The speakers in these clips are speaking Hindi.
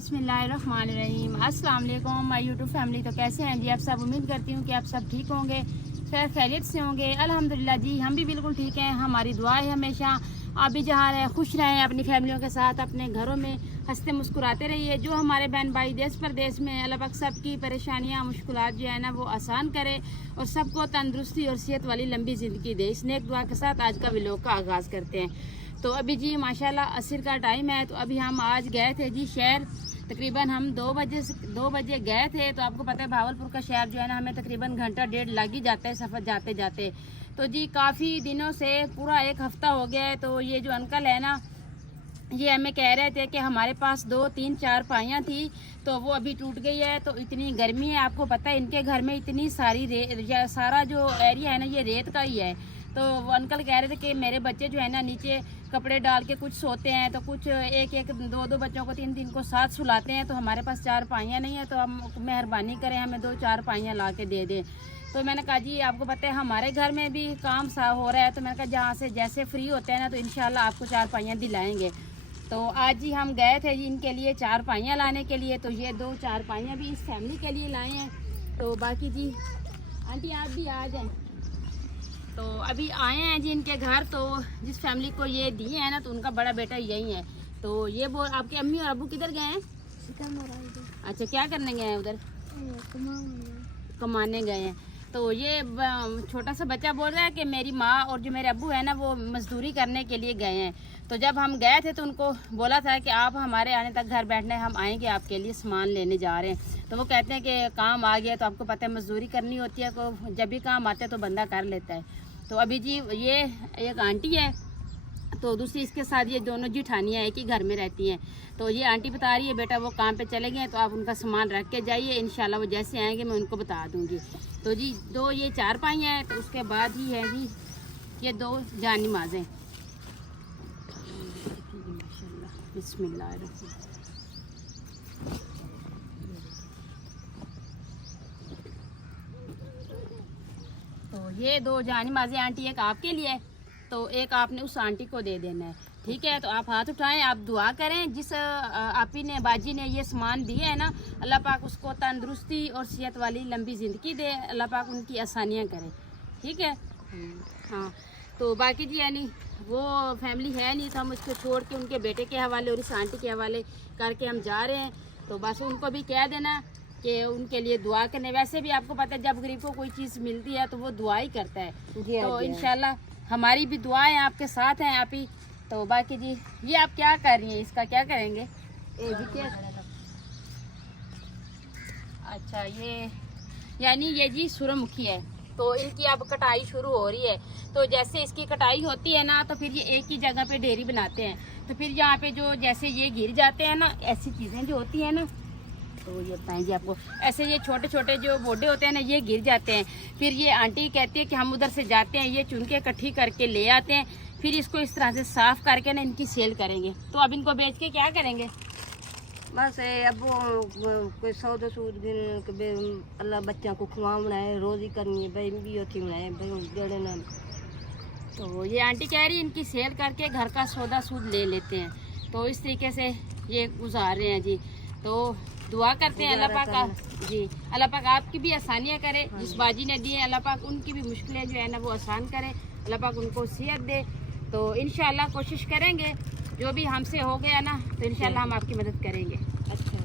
बिस्मिल्लाहिर्रहमानिर्रहीम। अस्सलाम वालेकुम माय यूट्यूब फैमिली। तो कैसे हैं जी आप सब? उम्मीद करती हूँ कि आप सब ठीक होंगे, खैरियत से होंगे। अल्हम्दुलिल्लाह जी हम भी बिल्कुल ठीक हैं। हमारी दुआ है हमेशा आप भी जहाँ रहें खुश रहें, अपनी फैमिलियों के साथ अपने घरों में हंसते मुस्कुराते रहिए। जो हमारे बहन भाई देश प्रदेश में अल्लाह पाक सबकी परेशानियाँ मुश्किलात जो है ना वो आसान करे और सबको तंदुरुस्ती और सेहत वाली लंबी ज़िंदगी दे। इस नेक दुआ के साथ आज का व्लॉग का आगाज़ करते हैं। तो अभी जी माशाल्लाह असर का टाइम है। तो अभी हम आज गए थे जी शहर, तकरीबन हम 2 बजे गए थे। तो आपको पता है भावलपुर का शहर जो है ना हमें तकरीबन घंटा डेढ़ लग ही जाता है सफ़र जाते जाते। तो जी काफ़ी दिनों से पूरा 1 हफ़्ता हो गया है। तो ये जो अंकल है ना ये हमें कह रहे थे कि हमारे पास 2 3 4 पाइयाँ थी तो वो अभी टूट गई है। तो इतनी गर्मी है, आपको पता है इनके घर में इतनी सारी सारा जो एरिया है ना ये रेत का ही है। तो वो अंकल कह रहे थे कि मेरे बच्चे जो है ना नीचे कपड़े डाल के कुछ सोते हैं, तो कुछ एक दो बच्चों को 3 को साथ सुलाते हैं। तो हमारे पास 4 पाइयाँ नहीं है, तो हम मेहरबानी करें हमें 2-4 पाइयाँ ला के दे दें। तो मैंने कहा जी आपको पता है हमारे घर में भी काम सा हो रहा है। तो मैंने कहा जहाँ से जैसे फ्री होते हैं ना तो इंशाल्लाह आपको 4 पाइयाँ दिलाएंगे। तो आज ही हम गए थे जी इनके लिए 4 पाइयाँ लाने के लिए। तो ये 2-4 पाइयाँ भी इस फैमिली के लिए लाए हैं। तो बाकी जी आंटी आप भी आ जाएं। तो अभी आए हैं जी इनके घर। तो जिस फैमिली को ये दिए हैं ना तो उनका बड़ा बेटा यही है। तो ये बोल आपके अम्मी और अब्बू किधर गए हैं? अच्छा, क्या करने गए हैं उधर? कमाने गए हैं। तो ये छोटा सा बच्चा बोल रहा है कि मेरी माँ और जो मेरे अब्बू है ना वो मजदूरी करने के लिए गए हैं। तो जब हम गए थे तो उनको बोला था कि आप हमारे आने तक घर बैठने, हम आएंगे आपके लिए सामान लेने जा रहे हैं। तो वो कहते हैं कि काम आ गया। तो आपको पता है मजदूरी करनी होती है, तो जब भी काम आते हैं तो बंदा कर लेता है। तो अभी जी ये एक आंटी है तो दूसरी इसके साथ ये दोनों जिठानियाँ एक ही घर में रहती हैं। तो ये आंटी बता रही है बेटा वो काम पे चले गए तो आप उनका सामान रख के जाइए, इंशाल्लाह वो जैसे आएंगे मैं उनको बता दूंगी। तो जी 2 ये 4 पाइयाँ हैं। तो उसके बाद ही है जी ये 2 जान नमाज़ें। बिस्मिल्लाह। तो ये 2 जान नमाज़ें आंटी, एक आपके लिए तो एक आपने उस आंटी को दे देना है, ठीक है? तो आप हाथ उठाएं, आप दुआ करें। जिस आपी ने बाजी ने ये सामान दिए है ना अल्लाह पाक उसको तंदुरुस्ती और सेहत वाली लंबी ज़िंदगी दे, अल्लाह पाक उनकी आसानियाँ करे, ठीक है? हाँ। तो बाकी जी यानी वो फैमिली है नहीं तो हम उसको छोड़ के उनके बेटे के हवाले और इस आंटी के हवाले करके हम जा रहे हैं। तो बस उनको भी कह देना कि उनके लिए दुआ करने। वैसे भी आपको पता है जब गरीब को कोई चीज़ मिलती है तो वो दुआ ही करता है। तो इंशाल्लाह हमारी भी दुआएं आपके साथ हैं आप ही। तो बाकी जी ये आप क्या कर रही हैं, इसका क्या करेंगे? अच्छा, ये यानी ये जी सूरजमुखी है। तो इनकी अब कटाई शुरू हो रही है। तो जैसे इसकी कटाई होती है ना तो फिर ये एक ही जगह पे ढेरी बनाते हैं। तो फिर यहाँ पे जो जैसे ये गिर जाते हैं ना ऐसी चीज़ें जो होती हैं ना, तो ये बताएं जी आपको, ऐसे ये छोटे छोटे जो बोडे होते हैं ना ये गिर जाते हैं। फिर ये आंटी कहती है कि हम उधर से जाते हैं ये चुन के इकट्ठी करके ले आते हैं, फिर इसको इस तरह से साफ़ करके ना इनकी सेल करेंगे। तो अब इनको बेच के क्या करेंगे? बस अब कोई 100 सूद अल्लाह बच्चा को खुआ बनाए, रोज़ी करनी है भाई भी होती बनाए भाई जड़े ना। तो ये आंटी कह रही है इनकी सेल करके घर का सौदा सूद ले लेते हैं। तो इस तरीके से ये गुजार रहे हैं जी। तो दुआ करते हैं अल्लाह पाक जी, अल्लाह पाक आपकी भी आसानियाँ करे। जिस बाजी ने दी है अल्लाह पाक उनकी भी मुश्किलें जो है ना वो आसान करे, अल्लाह पाक उनको सेहत दे। तो इंशाल्लाह कोशिश करेंगे जो भी हमसे हो गया ना तो इंशाल्लाह हम आपकी मदद करेंगे। अच्छा,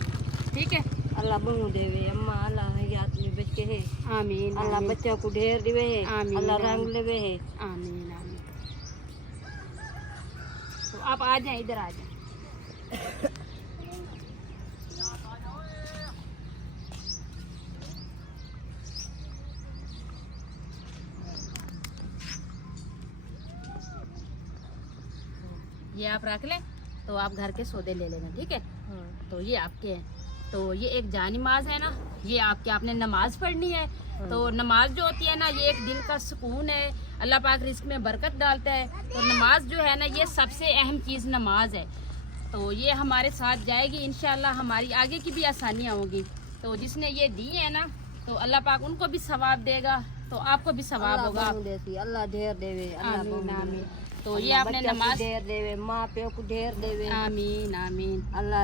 ठीक है? अल्लाह बहू देवे अम्मा अल्लाह याद में बच के है। आमीन। अल्लाह बच्चा को ढेर देवे है, अल्लाह रंग लेवे है। आमीन आमीन। तो आप आ जाएं, इधर आ जाएं। ये आप रख लें तो आप घर के सौदे ले लेना, ठीक है? तो ये आपके हैं। तो ये एक जानिमाज है ना, ये आपके आपने नमाज पढ़नी है। तो नमाज जो होती है ना ये एक दिल का सुकून है, अल्लाह पाक रिस्क में बरकत डालता है। तो नमाज जो है ना ये सबसे अहम चीज़ नमाज है। तो ये हमारे साथ जाएगी इंशाल्लाह, हमारी आगे की भी आसानियाँ होगी। तो जिसने ये दी है ना तो अल्लाह पाक उनको भी सवाब देगा, तो आपको भी सवाब होगा। अल्लाह ढेर देवे, आमीन आमीन। तो ये आपने नमाज ढेर देवे, माँ प्यो को ढेर देवे। आमीन आमीन। अल्लाह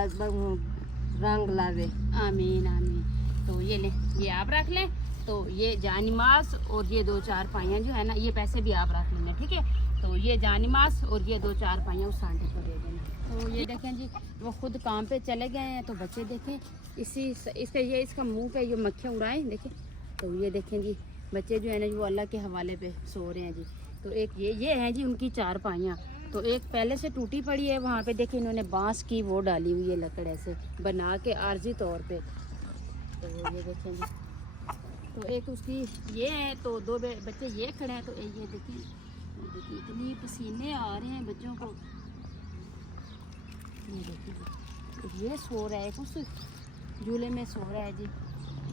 रंग लावे। आमीन आमीन। तो ये ले, ये आप रख लें। तो ये जानिमास और ये 2-4 पाइयाँ जो है ना, ये पैसे भी आप रख लेंगे, ठीक है। तो ये जानिमास और ये 2-4 पाइयाँ उस आंटी को दे देना। तो ये देखें जी, वो खुद काम पे चले गए हैं। तो बच्चे देखें इसका मुंह पे ये मक्खियाँ उड़ाएं, देखें। तो ये देखें जी, बच्चे जो है ना वो अल्लाह के हवाले पे सो रहे हैं जी। तो एक ये हैं जी उनकी 4 पाइयाँ। तो एक पहले से टूटी पड़ी है, वहाँ पे देखिए इन्होंने बांस की वो डाली हुई है, लकड़ ऐसे बना के आर्जी तौर पे। तो ये देखें जी, तो एक उसकी ये है। तो 2 बच्चे ये खड़े हैं। तो ये देखिए इतनी पसीने आ रहे हैं बच्चों को। ये देखिए ये सो रहा है, कुछ झूले में सो रहा है जी।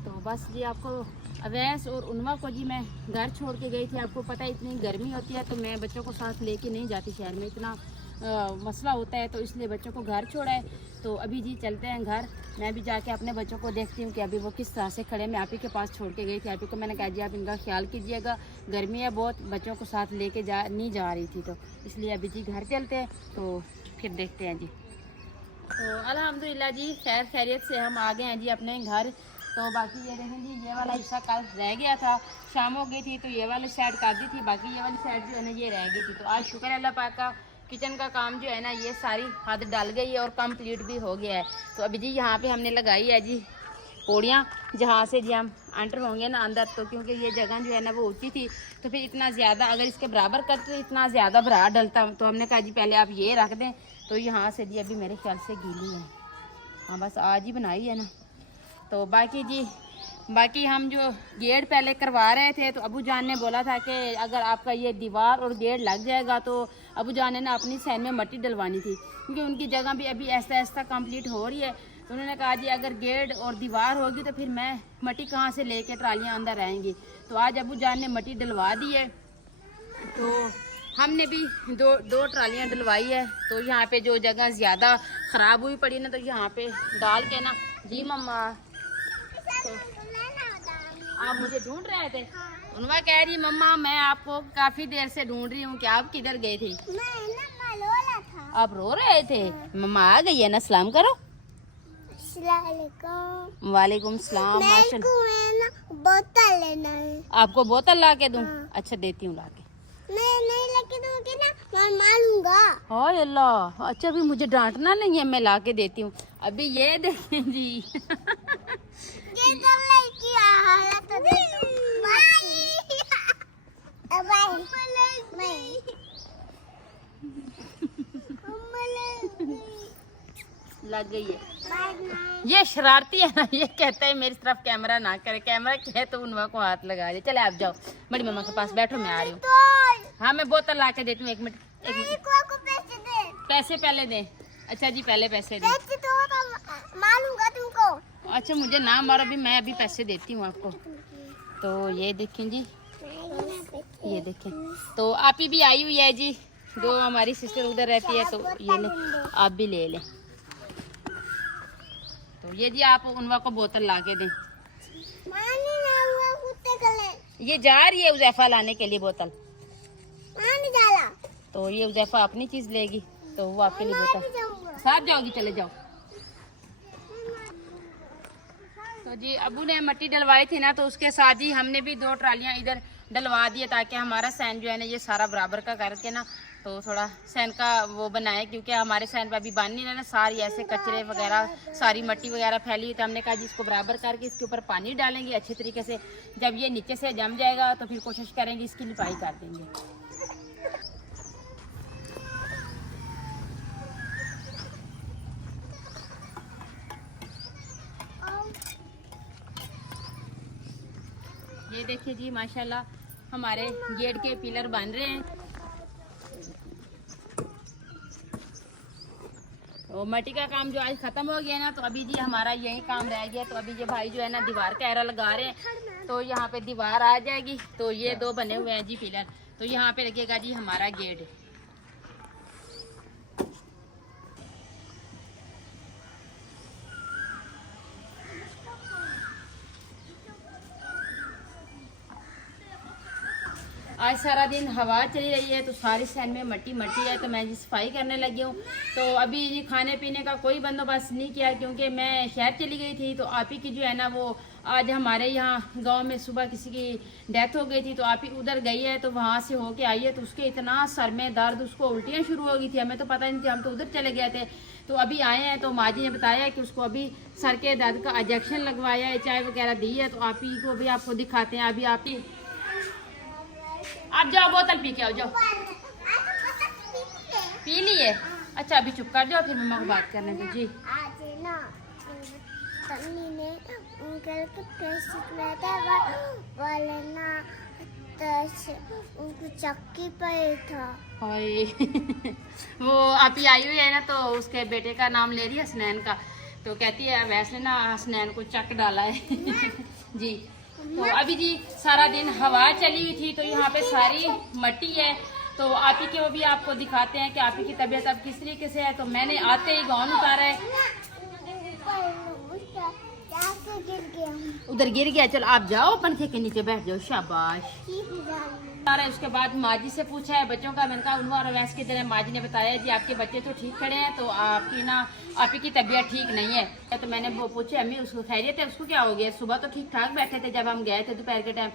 तो बस जी, आपको अवैस और उन्वा को जी मैं घर छोड़ के गई थी। आपको पता है इतनी गर्मी होती है, तो मैं बच्चों को साथ लेके नहीं जाती, शहर में इतना मसला होता है, तो इसलिए बच्चों को घर छोड़ा है। तो अभी जी चलते हैं घर। मैं भी जाके अपने बच्चों को देखती हूँ कि अभी वो किस तरह से खड़े। मैं आप ही के पास छोड़ के गई थी। आप ही को मैंने कहा जी आप इनका ख्याल कीजिएगा, गर्मी है बहुत, बच्चों को साथ लेके नहीं जा रही थी, तो इसलिए अभी जी घर चलते हैं। तो फिर देखते हैं जी। तो अल्हम्दुलिल्लाह जी, खैर खैरियत से हम आ गए हैं जी अपने घर। तो बाकी ये देखें जी, ये वाला हिस्सा कल रह गया था, शाम हो गई थी, तो ये वाली साइड कर दी थी, बाकी ये वाली साइड जो है ना ये रह गई थी। तो आज शुक्र है अल्लाह पाक का, किचन का काम जो है ना ये सारी हद डाल गई है और कंप्लीट भी हो गया है। तो अभी जी यहाँ पे हमने लगाई है जी पौड़ियाँ, जहाँ से जी हम एंटर होंगे ना अंदर। तो क्योंकि ये जगह जो है ना वो ऊँची थी, तो फिर इतना ज़्यादा अगर इसके बराबर करते तो इतना ज़्यादा भरा डलता। तो हमने कहा जी पहले आप ये रख दें। तो यहाँ से जी अभी मेरे ख्याल से गीली है, हाँ बस आज ही बनाई है ना। तो बाकी हम जो गेट पहले करवा रहे थे, तो अबू जान ने बोला था कि अगर आपका ये दीवार और गेट लग जाएगा, तो अबू जान ने ना अपनी सैन में मट्टी डलवानी थी, क्योंकि उनकी जगह भी अभी ऐसा ऐसा कंप्लीट हो रही है। तो उन्होंने कहा जी अगर गेट और दीवार होगी तो फिर मैं मट्टी कहाँ से लेके ट्रालियाँ अंदर आएंगी। तो आज अबू जान ने मट्टी डलवा दी है। तो हमने भी दो ट्रालियाँ डलवाई है। तो यहाँ पे जो जगह ज़्यादा ख़राब हुई पड़ी ना, तो यहाँ पे डाल के ना जी मम्मा। तो आप मुझे ढूंढ रहे थे? उन्होंने कह रही मम्मा मैं आपको काफ़ी देर से ढूंढ रही हूँ कि आप किधर गए थे। आप रो रहे थे? मम्मा आ गई है ना, सलाम करो। वालेकुम सलाम। माशाल्लाह, बोतल लेना है। आपको बोतल ला के दूँ? अच्छा देती हूँ ला के। नहीं लेके दूंगी ना, मैं मारूंगा। हाय अल्लाह, अच्छा अभी मुझे डांटना नहीं है, मैं ला के देती हूँ। अभी ये देखें जी ये तो लड़की हालत तो देखो। लग गई है। ये शरारती है ना, ये कहता है मेरी तरफ कैमरा ना करे, कैमरा कहे तो उनवा को हाथ लगा दे। चले आप जाओ बड़ी मम्मा के पास बैठो, मैं आ रही हूँ। हाँ मैं बोतल ला के देती हूँ, 1 मिनट। पैसे दे। पैसे पहले दें? अच्छा जी पहले पैसे दें। मारूंगा तुमको। अच्छा मुझे ना मारो, अभी मैं अभी पैसे देती हूँ आपको। तो ये देखें जी, ये देखें। तो आप ही भी आई हुई है जी, 2 हमारी सिस्टर उधर रहती है। तो ये ले, आप भी ले लें। तो ये जी आप उनवा को बोतल ला के दें। ये जा रही है उज़ैफा लाने के लिए बोतल। तो ये उज़ैफा अपनी चीज लेगी, तो वो आपके लिए बोतल साथ जाओगी, चले जाओ। तो जी अबू ने मट्टी डलवाई थी ना, तो उसके साथ ही हमने भी 2 ट्रालियां इधर डलवा दिए, ताकि हमारा सैन जो है ना ये सारा बराबर का करके ना, तो थोड़ा सैन का वो बनाए, क्योंकि हमारे सैन पे अभी बन नहीं रहा ना, सारी ऐसे कचरे वगैरह सारी मट्टी वगैरह फैली हुई। तो हमने कहा जी इसको बराबर करके इसके ऊपर पानी डालेंगे अच्छे तरीके से। जब ये नीचे से जम जाएगा तो फिर कोशिश करेंगे इसकी लिपाई कर देंगे। ये देखिए जी माशाल्लाह हमारे गेट के पिलर बन रहे हैं। तो मट्टी का काम जो आज ख़त्म हो गया ना, तो अभी जी हमारा यही काम रह गया। तो अभी ये भाई जो है ना दीवार का एरा लगा रहे हैं, तो यहाँ पे दीवार आ जाएगी। तो ये 2 बने हुए हैं जी पिलर, तो यहाँ पे लगेगा जी हमारा गेट। आज सारा दिन हवा चली रही है तो सारी सैन में मट्टी मट्टी है, तो मैं जी सफाई करने लगी हूँ। तो अभी जी खाने पीने का कोई बंदोबस्त नहीं किया क्योंकि मैं शहर चली गई थी। तो आप ही की जो है ना वो आज हमारे यहाँ गांव में सुबह किसी की डेथ हो गई थी, तो आप ही उधर गई है, तो वहाँ से होके आई है। तो उसके इतना सर में दर्द, उसको उल्टियाँ शुरू हो गई थी, हमें तो पता ही नहीं थी, हम तो उधर चले गए थे। तो अभी आए हैं तो माँ जी ने बताया कि उसको अभी सर के दर्द का इंजेक्शन लगवाया है, चाय वगैरह दी है। तो आप ही को भी आपको दिखाते हैं। अभी आप ही आप जाओ बोतल पी के आओ, जाओ पी लिए। अच्छा अभी चुप कर जाओ, फिर मम्मा को बात करने दो जी। आज ना मम्मी ने अंकल के पैसे में था वाले ना उनको चक्की पे था। हाय वो आप ही आई हुई है ना, तो उसके बेटे का नाम ले रही है हसनैन का। तो कहती है वैसे ना हसनैन को चक डाला है जी। तो अभी जी सारा दिन हवा चली हुई थी, तो यहाँ पे सारी मट्टी है। तो आप ही के वो भी आपको दिखाते हैं कि आप ही की तबीयत अब किस तरीके से है। तो मैंने आते ही गाउन उतारा है, उधर गिर गया। चलो आप जाओ पंखे के नीचे बैठ जाओ, शाबाश। उसके बाद माँ जी से पूछा है बच्चों का, मैंने कहा उनवा और वैस की तरह। माँ जी ने बताया जी आपके बच्चे तो ठीक खड़े हैं, तो आपकी ना आप ही की तबीयत ठीक नहीं है। तो मैंने वो पूछे अम्मी उसको खैरियत है, उसको क्या हो गया? सुबह तो ठीक ठाक बैठे थे जब हम गए थे दोपहर के टाइम।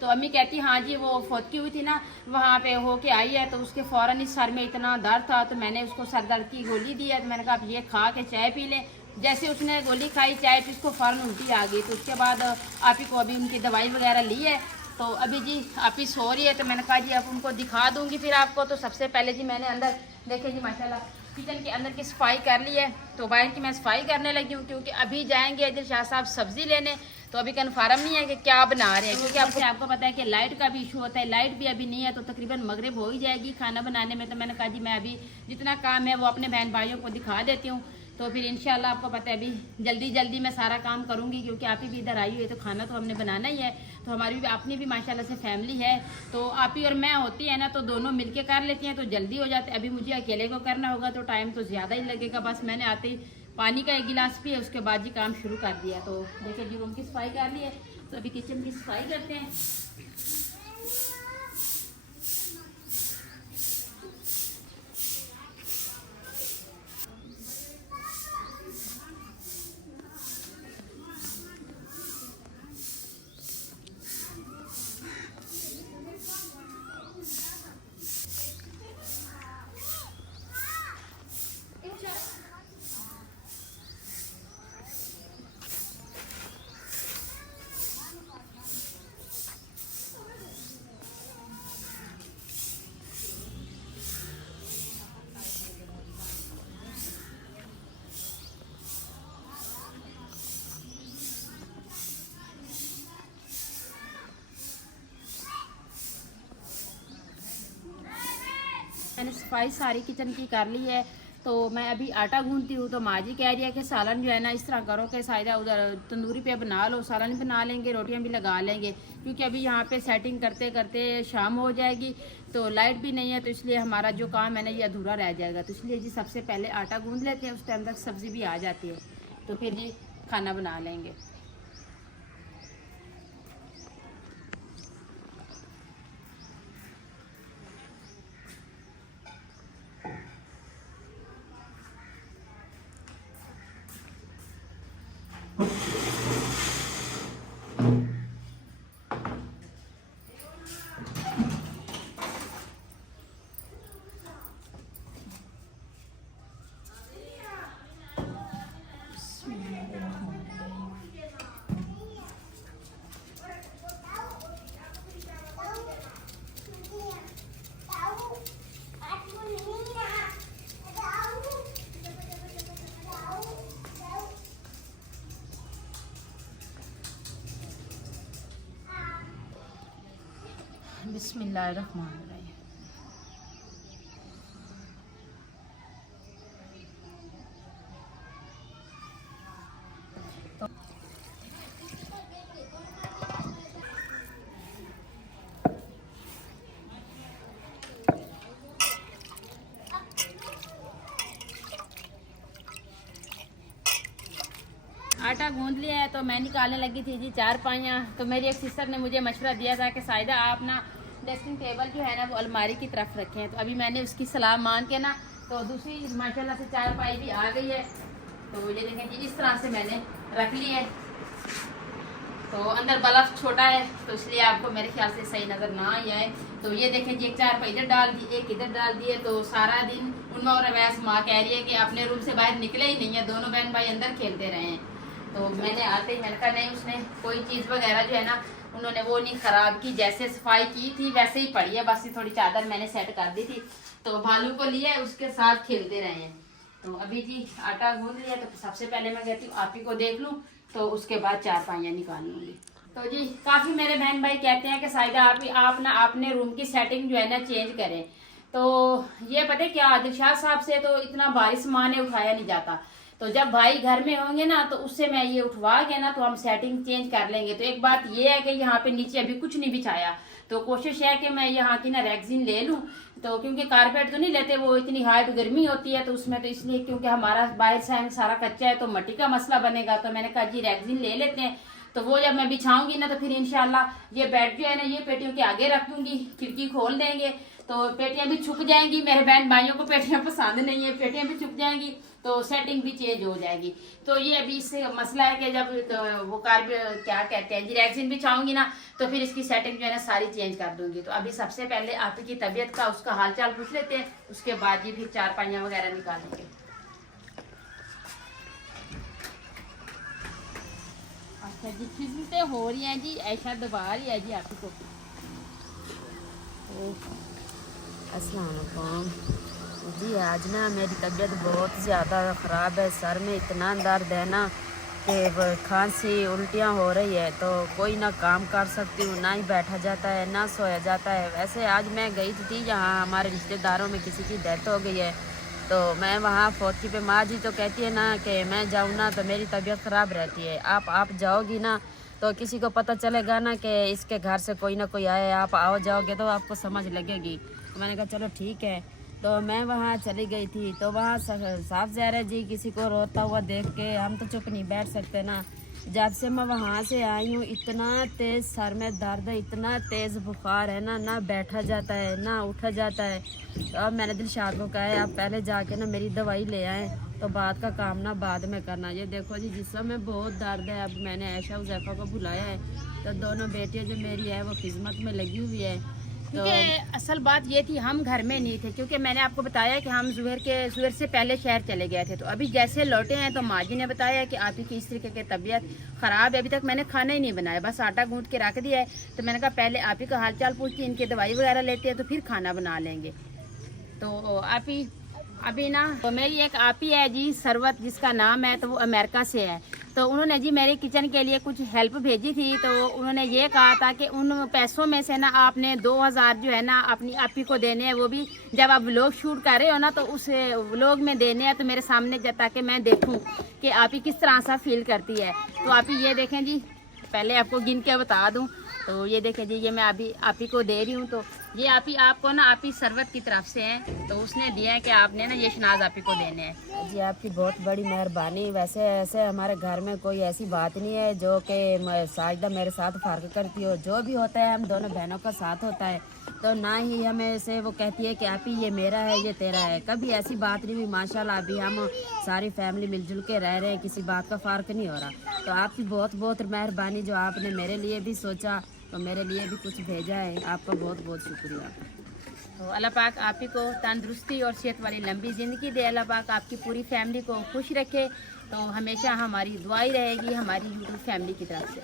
तो अम्मी कहती हाँ जी वो फौतकी हुई थी ना, वहाँ पे होके आई है, तो उसके फ़ौरन ही सर में इतना दर्द था, तो मैंने उसको सर दर्द की गोली दी है। तो मैंने कहा आप ये खा के चाय पी लें। जैसे उसने गोली खाई चाय, तो उसको फ़ौरन उल्टी आ गई। तो उसके बाद आप ही को अभी उनकी दवाई वगैरह ली है। तो अभी जी आप ही सो रही है, तो मैंने कहा जी आप उनको दिखा दूंगी फिर आपको। तो सबसे पहले जी मैंने अंदर देखे जी माशाल्लाह किचन के अंदर की सफाई कर ली है। तो बाहर की मैं सफाई करने लगी हूँ क्योंकि अभी जाएंगे अदिल शाह साहब सब्जी लेने। तो अभी कन्फर्म नहीं है कि क्या बना रहे हैं, क्योंकि आपको पता है कि लाइट का भी इशू होता है। लाइट भी अभी नहीं है, तो तकरीबन मगरिब हो ही जाएगी खाना बनाने में। तो मैंने कहा जी मैं अभी जितना काम है वो अपने बहन भाइयों को दिखा देती हूँ, तो फिर इंशाल्लाह आपको पता है अभी जल्दी जल्दी मैं सारा काम करूँगी, क्योंकि आप ही भी इधर आई हुई है, तो खाना तो हमने बनाना ही है। तो हमारी भी अपनी भी माशाल्लाह से फैमिली है, तो आप ही और मैं होती है ना, तो दोनों मिलके कर लेती हैं तो जल्दी हो जाते। अभी मुझे अकेले को करना होगा तो टाइम तो ज़्यादा ही लगेगा। बस मैंने आते ही पानी का एक गिलास पिए, उसके बाद जी काम शुरू कर दिया। तो देखिए जी रूम की सफाई कर ली है, तो अभी किचन की सफाई करते हैं। मैंने सफाई सारी किचन की कर ली है, तो मैं अभी आटा गूंथती हूँ। तो माँ जी कह रही है कि सालन जो है ना इस तरह करो कि साइदा उधर तंदूरी पे बना लो, सालन भी बना लेंगे, रोटियां भी लगा लेंगे, क्योंकि अभी यहाँ पे सेटिंग करते करते शाम हो जाएगी, तो लाइट भी नहीं है, तो इसलिए हमारा जो काम है ना ये अधूरा रह जाएगा। तो इसलिए जी सबसे पहले आटा गूंथ लेते हैं, उस टाइम तक सब्ज़ी भी आ जाती है, तो फिर जी खाना बना लेंगे। बिस्मिल्लाहिर्रहमानिर्रहीम। आटा गूंद लिया है, तो मैं निकालने लगी थी जी चार पाइयाँ। तो मेरी एक सिस्टर ने मुझे मशवरा दिया था कि साइदा आप ना ड्रेसिंग टेबल जो है ना वो अलमारी की तरफ रखे हैं। तो अभी मैंने उसकी सलाह मान के ना तो दूसरी माशाल्लाह से चारपाई भी आ गई है। तो ये देखें जी इस तरह से मैंने रख ली है। तो अंदर बल्ब छोटा है तो इसलिए आपको मेरे ख्याल से सही नज़र ना ही आए। तो ये देखें जी एक चारपाई इधर डाल दी, एक इधर डाल दी है। तो सारा दिन उन्मा और अवैस माँ कह रही है कि अपने रूम से बाहर निकले ही नहीं है, दोनों बहन भाई अंदर खेलते रहे हैं। तो मैंने आते ही मैंने कहा नहीं, उसने कोई चीज़ वगैरह जो है ना उन्होंने वो नहीं ख़राब की, जैसे सफाई की थी वैसे ही पड़ी है, बस ये थोड़ी चादर मैंने सेट कर दी थी। तो भालू को लिया उसके साथ खेलते रहे हैं। तो अभी जी आटा गूंद लिया। तो सबसे पहले मैं कहती हूँ आप ही को देख लूँ, तो उसके बाद चारपाइयाँ निकाल लूँगी। तो जी काफ़ी मेरे बहन भाई कहते हैं कि साइदा आप ना अपने रूम की सेटिंग जो है ना चेंज करें। तो ये पता है क्या, दिलशाद साहब से तो इतना भारी सामान है उठाया नहीं जाता। तो जब भाई घर में होंगे ना तो उससे मैं ये उठवा के ना तो हम सेटिंग चेंज कर लेंगे। तो एक बात ये है कि यहाँ पे नीचे अभी कुछ नहीं बिछाया, तो कोशिश है कि मैं यहाँ की ना रैगजीन ले लूँ। तो क्योंकि कारपेट तो नहीं लेते, वो इतनी हार्ड गर्मी होती है तो उसमें, तो इसलिए क्योंकि हमारा बाहर से सारा कच्चा है तो मिट्टी का मसला बनेगा। तो मैंने कहा जी रैगजीन ले लेते हैं। तो वो जब मैं बिछाऊंगी ना तो फिर इंशाल्लाह ये बेड जो है ना ये पेटियों के आगे रख दूंगी, खिड़की खोल देंगे तो पेटियां भी छुप जाएंगी। मेरे बहन भाइयों को पेटियां पसंद नहीं है, पेटियां भी छुप जाएंगी तो सेटिंग भी चेंज हो जाएगी। तो ये अभी इससे मसला है कि जब तो वो क्या कहते हैं जी रैगजीन बिछाऊंगी ना तो फिर इसकी सेटिंग जो है ना सारी चेंज कर दूंगी। तो अभी सबसे पहले आप की तबीयत का उसका हाल चाल पूछ लेते हैं, उसके बाद जी फिर चारपाइयाँ वगैरह निकालेंगे। अच्छा जी खिजमतें हो रही हैं जी, ऐसा दबा रही है जी आपको। अस्सलाम वालेकुम जी। आज ना मेरी तबीयत बहुत ज़्यादा ख़राब है, सर में इतना दर्द है ना कि खांसी उल्टियाँ हो रही है। तो कोई ना काम कर सकती हूँ, ना ही बैठा जाता है ना सोया जाता है। वैसे आज मैं गई थी जहाँ हमारे रिश्तेदारों में किसी की डेथ हो गई है, तो मैं वहाँ पहुँची पे माँ जी तो कहती है ना कि मैं जाऊँ ना तो मेरी तबीयत ख़राब रहती है। आप जाओगी ना तो किसी को पता चलेगा ना कि इसके घर से कोई ना कोई आए, आप आओ जाओगे तो आपको समझ लगेगी। तो मैंने कहा चलो ठीक है। तो मैं वहाँ चली गई थी तो वहाँ साफ ज़ाहिर है जी किसी को रोता हुआ देख के हम तो चुप नहीं बैठ सकते ना। जब से मैं वहाँ से आई हूँ इतना तेज़ सर में दर्द है, इतना तेज़ बुखार है ना बैठा जाता है ना उठा जाता है। तो अब मैंने दिलशाद को कहा है आप पहले जाके ना मेरी दवाई ले आएँ, तो बात का काम ना बाद में करना। ये देखो जी जिस्म में बहुत दर्द है। अब मैंने ऐशा उज़ैफ़ा को बुलाया है, तो दोनों बेटियाँ जो मेरी है वो खिदमत में लगी हुई है। क्योंकि असल बात ये थी हम घर में नहीं थे, क्योंकि मैंने आपको बताया कि हम जुहर से पहले शहर चले गए थे। तो अभी जैसे लौटे हैं तो माँ जी ने बताया कि आप ही की इस तरीके की तबीयत ख़राब है। अभी तक मैंने खाना ही नहीं बनाया, बस आटा गूंथ के रख दिया है। तो मैंने कहा पहले आप ही का हाल चाल पूछ के इनकी दवाई वगैरह लेते हैं तो फिर खाना बना लेंगे। तो आप ही अभी ना तो मेरी एक आप ही है जी सरवत जिसका नाम है, तो वो अमेरिका से है। तो उन्होंने जी मेरे किचन के लिए कुछ हेल्प भेजी थी। तो उन्होंने ये कहा था कि उन पैसों में से ना आपने 2000 जो है ना अपनी आपी को देने हैं, वो भी जब आप व्लॉग शूट कर रहे हो ना तो उस व्लॉग में देने हैं। तो मेरे सामने ताकि मैं देखूं कि आप ही किस तरह सा फील करती है। तो आप ही ये देखें जी, पहले आपको गिन के बता दूँ। तो ये देखें जी ये मैं अभी आप ही को दे रही हूँ। तो ये आप ही आपको ना आप ही सरवत की तरफ से है, तो उसने दिया है कि आपने ना ये शनाज आप ही को देने हैं। जी आपकी बहुत बड़ी मेहरबानी। वैसे ऐसे हमारे घर में कोई ऐसी बात नहीं है जो कि साजिदा मेरे साथ फ़र्क करती हो। जो भी होता है हम दोनों बहनों का साथ होता है। तो ना ही हमें से वो कहती है कि आप ही ये मेरा है ये तेरा है, कभी ऐसी बात नहीं हुई। माशाल्लाह अभी हम सारी फैमिली मिलजुल के रह रहे हैं, किसी बात का फ़र्क नहीं हो रहा। तो आपकी बहुत बहुत मेहरबानी जो आपने मेरे लिए भी सोचा तो मेरे लिए भी कुछ भेजा है, आपका बहुत बहुत शुक्रिया। तो अल्लाह पाक आप ही को तंदुरुस्ती और सेहत वाली लंबी ज़िंदगी दे। अल्लाह पाक आपकी पूरी फैमिली को खुश रखे। तो हमेशा हमारी दुआई रहेगी हमारी यूट्यूब फैमिली की तरफ से।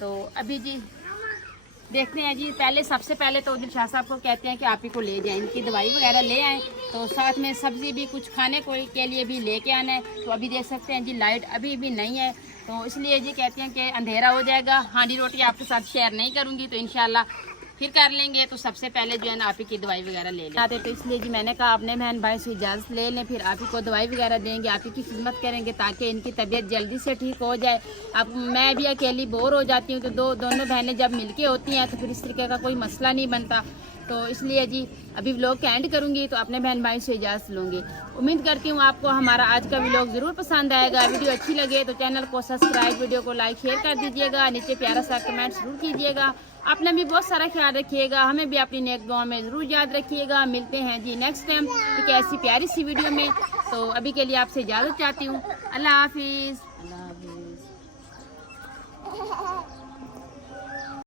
तो अभी जी देखते हैं जी, पहले सबसे पहले तो दिलशाद साहब को कहते हैं कि आप ही को ले जाएं, इनकी दवाई वगैरह ले आएँ। तो साथ में सब्ज़ी भी कुछ खाने के लिए भी लेके आना है। तो अभी देख सकते हैं जी लाइट अभी भी नहीं है, तो इसलिए जी कहते हैं कि अंधेरा हो जाएगा। हांडी रोटी आपके साथ शेयर नहीं करूँगी, तो इंशाल्लाह फिर कर लेंगे। तो सबसे पहले जो है ना आप ही की दवाई वगैरह ले लें। तो इसलिए जी मैंने कहा अपने बहन भाई से इजाज़त ले लें, फिर आप ही को दवाई वगैरह देंगे, आप ही की खिदमत करेंगे ताकि इनकी तबीयत जल्दी से ठीक हो जाए। अब मैं भी अकेली बोर हो जाती हूँ, तो दोनों बहनें जब मिलके होती हैं तो फिर इस तरीके का कोई मसला नहीं बनता। तो इसलिए जी अभी व्लॉग का एंड करूँगी तो अपने बहन भाई से इजाज़त लूँगी। उम्मीद करती हूँ आपको हमारा आज का व्लॉग ज़रूर पसंद आएगा। वीडियो अच्छी लगे तो चैनल को सब्सक्राइब, वीडियो को लाइक शेयर कर दीजिएगा, नीचे प्यारा सा कमेंट ज़रूर कीजिएगा। अपना भी बहुत सारा ख्याल रखिएगा, हमें भी अपनी नेक दुआ में ज़रूर याद रखिएगा। मिलते हैं जी नेक्स्ट टाइम एक ऐसी प्यारी सी वीडियो में। तो अभी के लिए आपसे इजाज़त चाहती हूँ। अल्लाह हाफिज़।